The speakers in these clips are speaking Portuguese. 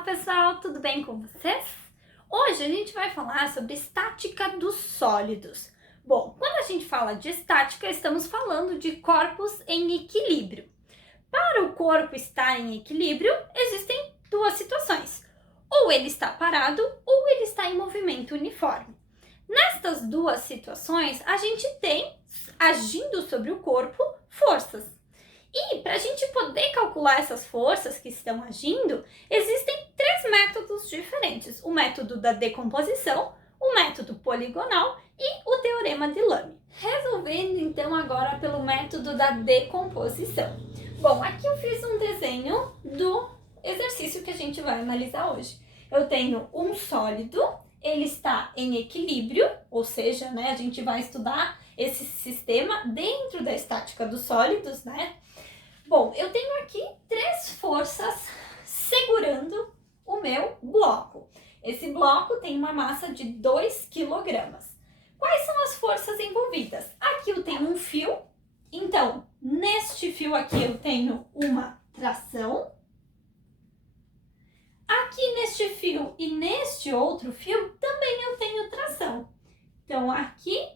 Olá pessoal, tudo bem com vocês? Hoje a gente vai falar sobre estática dos sólidos. Bom, quando a gente fala de estática, estamos falando de corpos em equilíbrio. Para o corpo estar em equilíbrio, existem duas situações. Ou ele está parado, ou ele está em movimento uniforme. Nestas duas situações, a gente tem, agindo sobre o corpo, forças. E para a gente poder calcular essas forças que estão agindo, existem três métodos diferentes: o método da decomposição, o método poligonal e o teorema de Lame. Resolvendo então agora pelo método da decomposição. Bom, aqui eu fiz um desenho do exercício que a gente vai analisar hoje. Eu tenho um sólido, ele está em equilíbrio, ou seja, a gente vai estudar esse sistema dentro da estática dos sólidos, Bom, eu tenho aqui três forças segurando o meu bloco. Esse bloco tem uma massa de 2 kg. Quais são as forças envolvidas? Aqui eu tenho um fio, então neste fio aqui eu tenho uma tração. Aqui neste fio e neste outro fio também eu tenho tração. Então aqui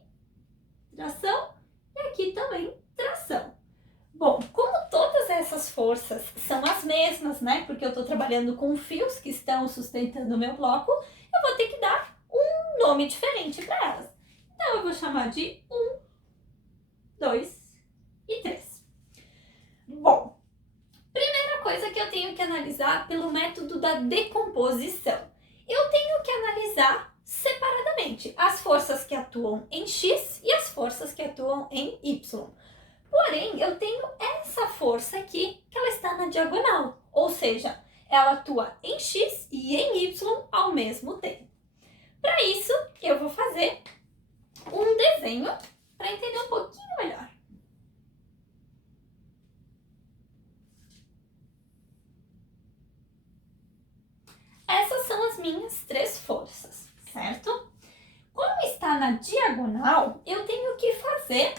tração e aqui também tração. Bom, como todas essas forças são as mesmas, Porque eu estou trabalhando com fios que estão sustentando o meu bloco, eu vou ter que dar um nome diferente para elas. Então, eu vou chamar de 1, 2 e 3. Bom, primeira coisa que eu tenho que analisar pelo método da decomposição. Eu tenho que analisar separadamente as forças que atuam em X e as forças que atuam em Y. Porém, eu tenho essa força aqui, que ela está na diagonal, ou seja, ela atua em X e em Y ao mesmo tempo. Para isso, eu vou fazer um desenho para entender um pouquinho melhor. Essas são as minhas três forças, certo? Como está na diagonal, eu tenho que fazer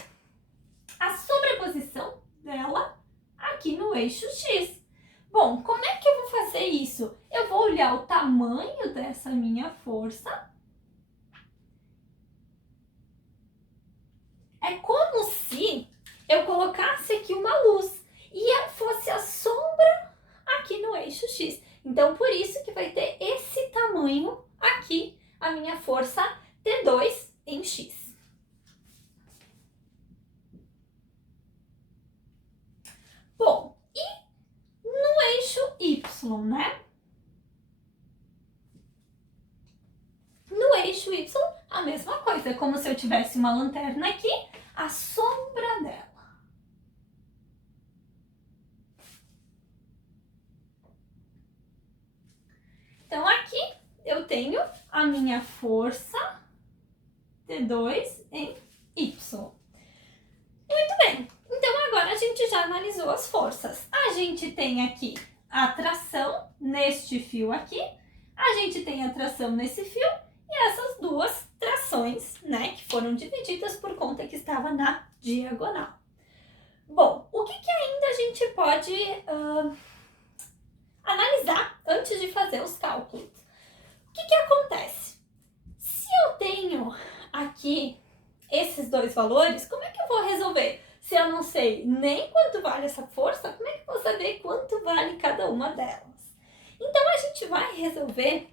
a sobreposição dela aqui no eixo X. Bom, como é que eu vou fazer isso? Eu vou olhar o tamanho dessa minha força. É como se eu colocasse aqui uma luz e fosse a sombra aqui no eixo X. Então, por isso que vai ter esse tamanho aqui, a minha força T2 em X. Bom, e no eixo Y, No eixo Y, a mesma coisa, é como se eu tivesse uma lanterna aqui, a sombra dela. Então, aqui eu tenho a minha força T2 em Y. Muito bem, então agora a gente já analisou as forças. A gente tem aqui a tração neste fio aqui, a gente tem a tração nesse fio e essas duas trações, que foram divididas por conta que estava na diagonal. Bom, o que ainda a gente pode analisar antes de fazer os cálculos? O que acontece? Se eu tenho aqui esses dois valores, como é que eu vou resolver? Se eu não sei nem quanto vale essa força, como é que eu vou saber quanto vale cada uma delas? Então, a gente vai resolver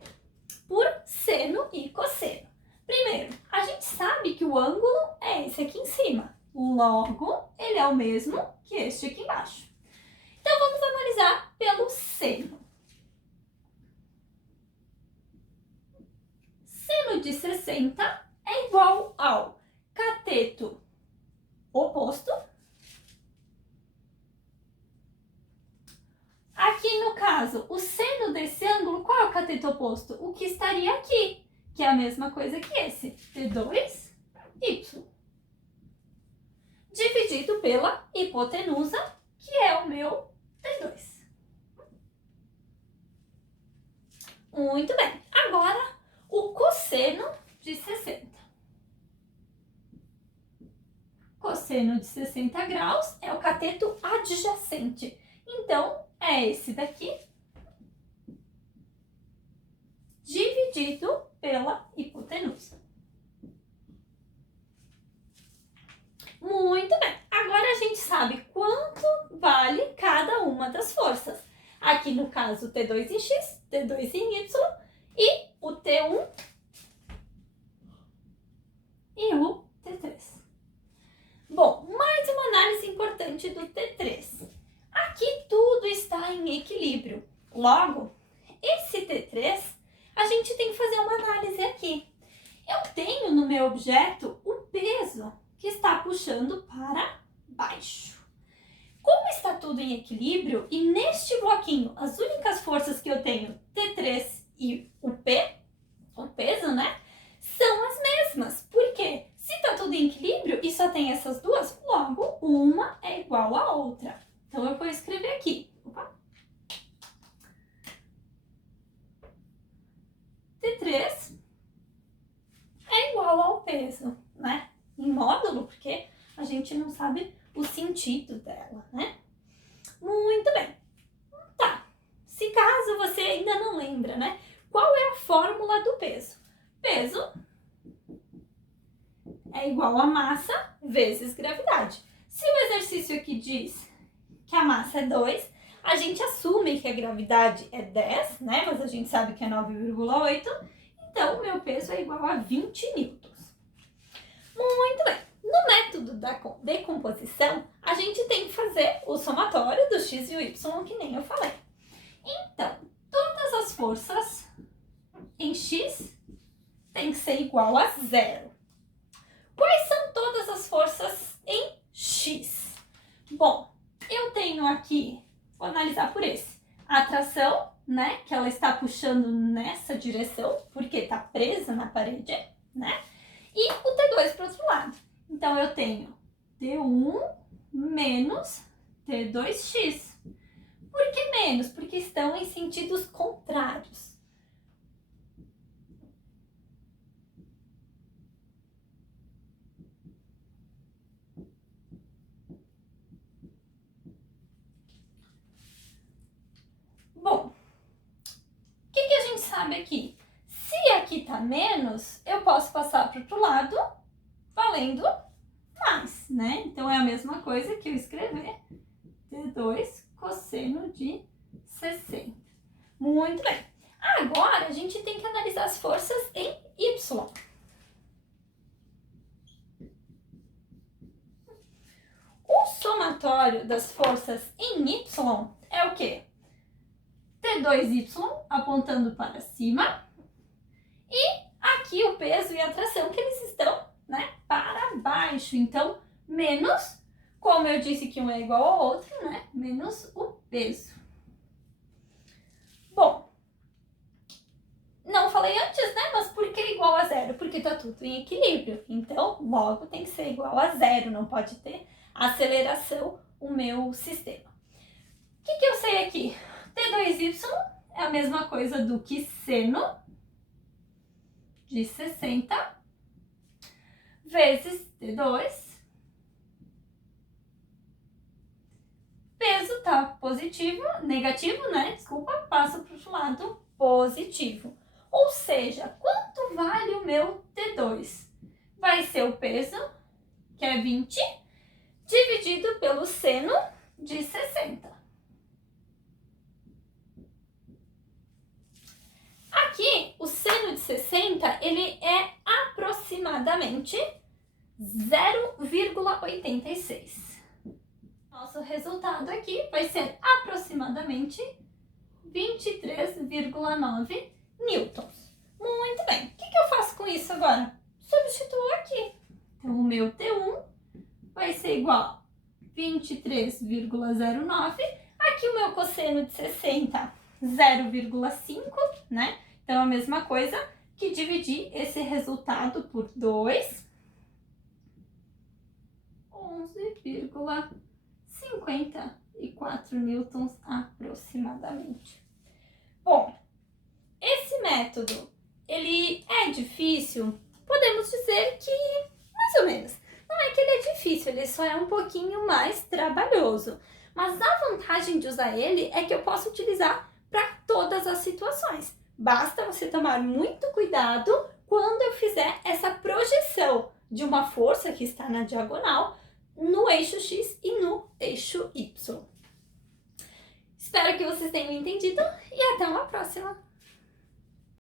por seno e cosseno. Primeiro, a gente sabe que o ângulo é esse aqui em cima. Logo, ele é o mesmo que este aqui embaixo. Então, vamos analisar pelo seno. Seno de 60 é igual ao cateto oposto. Aqui no caso, o seno desse ângulo, qual é o cateto oposto? O que estaria aqui, que é a mesma coisa que esse, T2Y. Dividido pela hipotenusa, que é o meu T2. Muito bem, agora o cosseno de 60. Cosseno de 60 graus é o cateto adjacente. Então, é esse daqui dividido pela hipotenusa. Muito bem, agora a gente sabe quanto vale cada uma das forças. Aqui no caso, T2 em X, T2 em Y e o T1 e o T3. Bom, mais uma análise importante do T3. Aqui tudo está em equilíbrio. Logo, esse T3, a gente tem que fazer uma análise aqui. Eu tenho no meu objeto o peso que está puxando para baixo. Como está tudo em equilíbrio e neste bloquinho as únicas forças que eu tenho, T3 e o P, o peso, né, são as mesmas. Por quê? Se está tudo em equilíbrio e só tem essas duas, logo uma é igual à outra. Então eu vou escrever aqui. T3 é igual ao peso, né? Em módulo, porque a gente não sabe o sentido dela, né? Muito bem. Tá. Se caso você ainda não lembra, né? Qual é a fórmula do peso? Peso é igual a massa vezes gravidade. Se o exercício aqui diz que a massa é 2, a gente assume que a gravidade é 10, né? Mas a gente sabe que é 9,8. Então, o meu peso é igual a 20 newtons. Muito bem. No método da decomposição, a gente tem que fazer o somatório do x e o y, que nem eu falei. Então, todas as forças em x tem que ser igual a 0. Quais são todas as forças em x? Bom, eu tenho aqui, vou analisar por esse, a atração, né, que ela está puxando nessa direção, porque está presa na parede, né, e o T2 para o outro lado. Então, eu tenho T1 menos T2x. Por que menos? Porque estão em sentidos contrários. Bom, o que a gente sabe aqui? Se aqui está menos, eu posso passar para o outro lado valendo mais, né? Então, é a mesma coisa que eu escrever T2 cosseno de 60. Muito bem. Agora, a gente tem que analisar as forças em Y. O somatório das forças em Y é o quê? T2Y apontando para cima e aqui o peso e a tração que eles estão, né, para baixo. Então, menos, como eu disse que um é igual ao outro, né, menos o peso. Bom, não falei antes, né, mas por que igual a 0? Porque tá tudo em equilíbrio. Então, logo tem que ser igual a 0, não pode ter aceleração o meu sistema. O que eu sei aqui? T2y é a mesma coisa do que seno de 60 vezes T2. Peso tá positivo, negativo, né? Desculpa, passa para o lado positivo. Ou seja, quanto vale o meu T2? Vai ser o peso, que é 20, dividido pelo seno de 60. Aqui, o seno de 60, ele é aproximadamente 0,86. Nosso resultado aqui vai ser aproximadamente 23,9 newtons. Muito bem. O que eu faço com isso agora? Substituo aqui. Então, o meu T1 vai ser igual a 23,09. Aqui o meu cosseno de 60, 0,5, né? Então, a mesma coisa que dividir esse resultado por 2. 11,54 newtons aproximadamente. Bom, esse método, ele é difícil? Podemos dizer que mais ou menos. Não é que ele é difícil, ele só é um pouquinho mais trabalhoso. Mas a vantagem de usar ele é que eu posso utilizar para todas as situações. Basta você tomar muito cuidado quando eu fizer essa projeção de uma força que está na diagonal no eixo X e no eixo Y. Espero que vocês tenham entendido e até uma próxima!